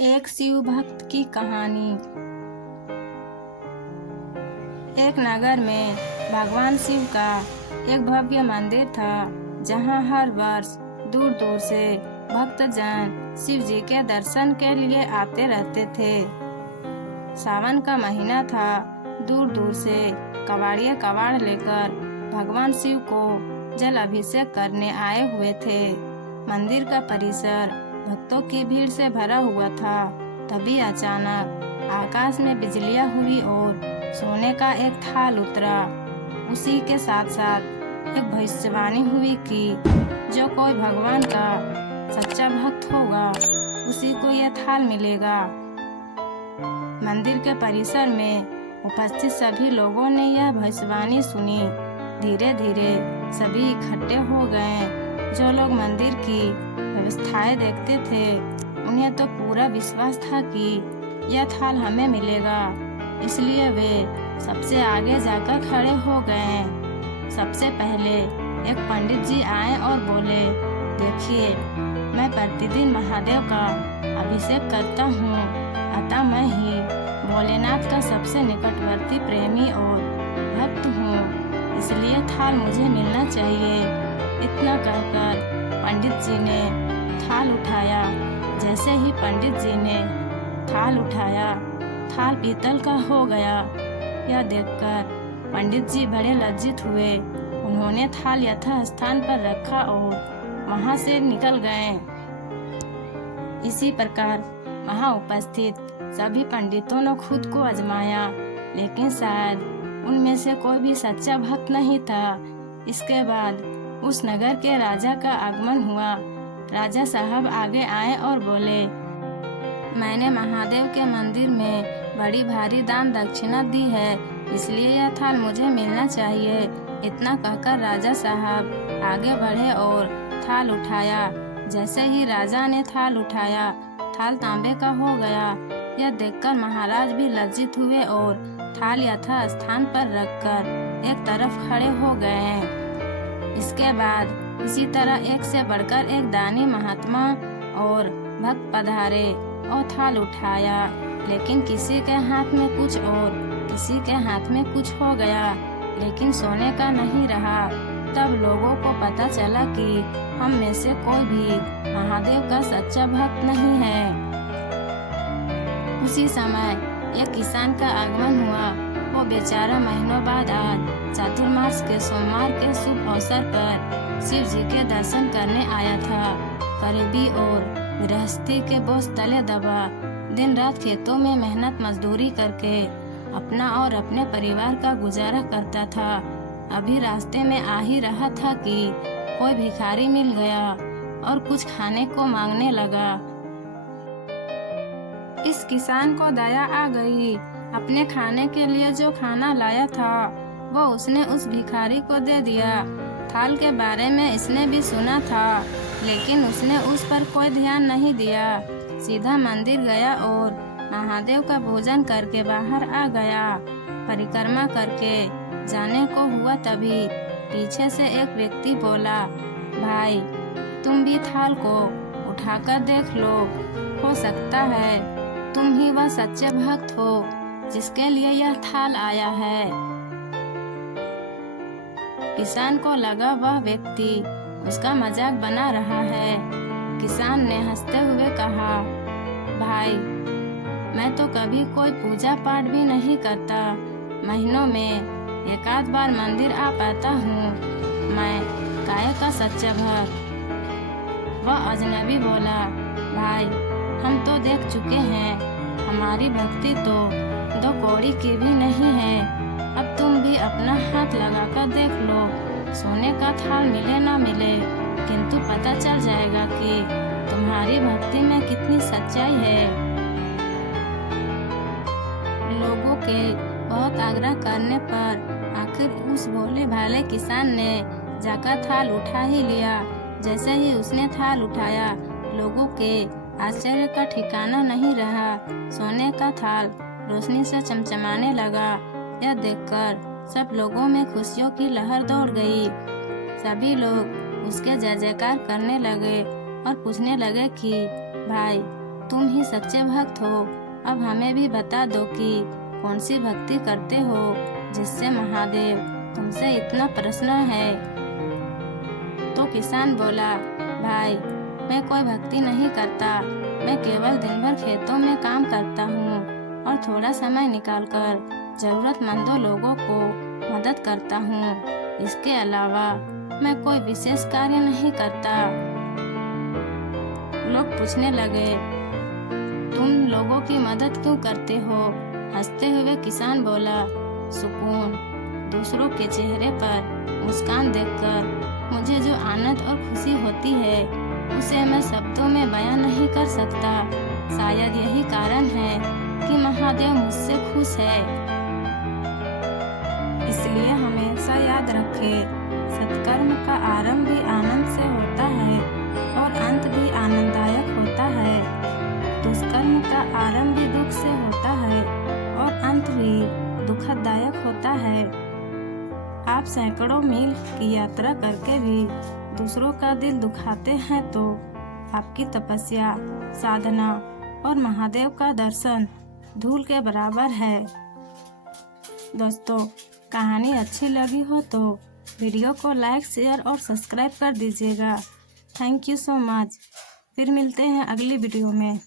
एक शिव भक्त की कहानी। एक नगर में भगवान शिव का एक भव्य मंदिर था, जहां हर वर्ष दूर दूर से भक्तजन शिव जी के दर्शन के लिए आते रहते थे। सावन का महीना था। दूर दूर से कबाड़िए कबाड़ लेकर भगवान शिव को जल अभिषेक करने आए हुए थे। मंदिर का परिसर भक्तों की भीड़ से भरा हुआ था। तभी अचानक आकाश में बिजलियां हुई और सोने का एक थाल उतरा। उसी के साथ साथ एक भविष्यवाणी हुई कि जो कोई भगवान का सच्चा भक्त होगा उसी को यह थाल मिलेगा। मंदिर के परिसर में उपस्थित सभी लोगों ने यह भविष्यवाणी सुनी। धीरे धीरे सभी इकट्ठे हो गए। जो लोग मंदिर की व्यवस्थाएं देखते थे, उन्हें तो पूरा विश्वास था कि यह थाल हमें मिलेगा, इसलिए वे सबसे आगे जाकर खड़े हो गए। सबसे पहले एक पंडित जी आए और बोले, देखिए, मैं प्रतिदिन महादेव का अभिषेक करता हूँ, अतः मैं ही भोलेनाथ का सबसे निकटवर्ती प्रेमी और भक्त हूँ, इसलिए थाल मुझे मिलना चाहिए। इतना कहकर पंडित जी ने थाल उठाया। जैसे ही पंडित जी ने थाल उठाया, थाल पीतल का हो गया। यह देखकर पंडित जी बड़े लज्जित हुए। उन्होंने थाल यथास्थान पर रखा और वहां से निकल गए। इसी प्रकार वहां उपस्थित सभी पंडितों ने खुद को आजमाया, लेकिन शायद उनमें से कोई भी सच्चा भक्त नहीं था। इसके बाद उस नगर के राजा का आगमन हुआ। राजा साहब आगे आए और बोले, मैंने महादेव के मंदिर में बड़ी भारी दान दक्षिणा दी है, इसलिए यह थाल मुझे मिलना चाहिए। इतना कहकर राजा साहब आगे बढ़े और थाल उठाया। जैसे ही राजा ने थाल उठाया, थाल तांबे का हो गया। यह देखकर महाराज भी लज्जित हुए और थाल यथा स्थान पर रखकर एक तरफ खड़े हो गए। इसके बाद इसी तरह एक से बढ़कर एक दानी महात्मा और भक्त पधारे और थाल उठाया, लेकिन किसी के हाथ में कुछ और किसी के हाथ में कुछ हो गया, लेकिन सोने का नहीं रहा। तब लोगों को पता चला कि हम में से कोई भी महादेव का सच्चा भक्त नहीं है। उसी समय एक किसान का आगमन हुआ। वो बेचारा महीनों बाद आज चातुर्मास के सोमवार के शुभ अवसर पर शिव जी के दर्शन करने आया था। गरीबी और गृहस्थी के बोझ तले दबा दिन रात खेतों में मेहनत मजदूरी करके अपना और अपने परिवार का गुजारा करता था। अभी रास्ते में आ ही रहा था कि कोई भिखारी मिल गया और कुछ खाने को मांगने लगा। इस किसान को दया आ गई। अपने खाने के लिए जो खाना लाया था वो उसने उस भिखारी को दे दिया। थाल के बारे में इसने भी सुना था, लेकिन उसने उस पर कोई ध्यान नहीं दिया। सीधा मंदिर गया और महादेव का भोजन करके बाहर आ गया। परिक्रमा करके जाने को हुआ, तभी पीछे से एक व्यक्ति बोला, भाई, तुम भी थाल को उठाकर देख लो, हो सकता है तुम ही वह सच्चे भक्त हो जिसके लिए यह थाल आया है। किसान को लगा वह व्यक्ति उसका मजाक बना रहा है। किसान ने हंसते हुए कहा, भाई, मैं तो कभी कोई पूजा पाठ भी नहीं करता, महीनों में एक आध बार मंदिर आ पाता हूँ, मैं काय का सच्चा भक्त। वह अजनबी बोला, भाई, हम तो देख चुके हैं, हमारी भक्ति तो 2 कौड़ी की भी नहीं है। अब तुम भी अपना हाथ लगाकर देख लो, सोने का थाल मिले ना मिले, किंतु पता चल जाएगा कि तुम्हारी भक्ति में कितनी सच्चाई है। लोगों के बहुत आग्रह करने पर आखिर उस भोले भाले किसान ने जाकर थाल उठा ही लिया। जैसे ही उसने थाल उठाया, लोगों के आश्चर्य का ठिकाना नहीं रहा। सोने का थाल रोशनी से चमचमाने लगा। यह देखकर सब लोगों में खुशियों की लहर दौड़ गई। सभी लोग उसके जय जयकार करने लगे और पूछने लगे कि भाई, तुम ही सच्चे भक्त हो। अब हमें भी बता दो कि कौन सी भक्ति करते हो जिससे महादेव तुमसे इतना प्रसन्न है। तो किसान बोला, भाई मैं कोई भक्ति नहीं करता, मैं केवल दिन भर खेतों में काम करता हूँ और थोड़ा समय निकालकर जरूरतमंदों लोगों को मदद करता हूँ। इसके अलावा मैं कोई विशेष कार्य नहीं करता। लोग पूछने लगे, तुम लोगों की मदद क्यों करते हो? हंसते हुए किसान बोला, सुकून। दूसरों के चेहरे पर मुस्कान देखकर मुझे जो आनंद और खुशी होती है उसे मैं शब्दों में बयां नहीं कर सकता। शायद यही कारण है कि महादेव मुझसे खुश है। इसलिए हमेशा याद रखें, सत्कर्म का आरंभ भी आनंद से होता है और अंत भी आनंददायक होता है। दुष्कर्म का आरंभ भी दुख से होता है और अंत भी दुखदायक होता है। आप सैकड़ों मील की यात्रा करके भी दूसरों का दिल दुखाते हैं तो आपकी तपस्या, साधना और महादेव का दर्शन धूल के बराबर है। दोस्तों, कहानी अच्छी लगी हो तो वीडियो को लाइक, शेयर और सब्सक्राइब कर दीजिएगा। Thank you so much. फिर मिलते हैं अगली वीडियो में।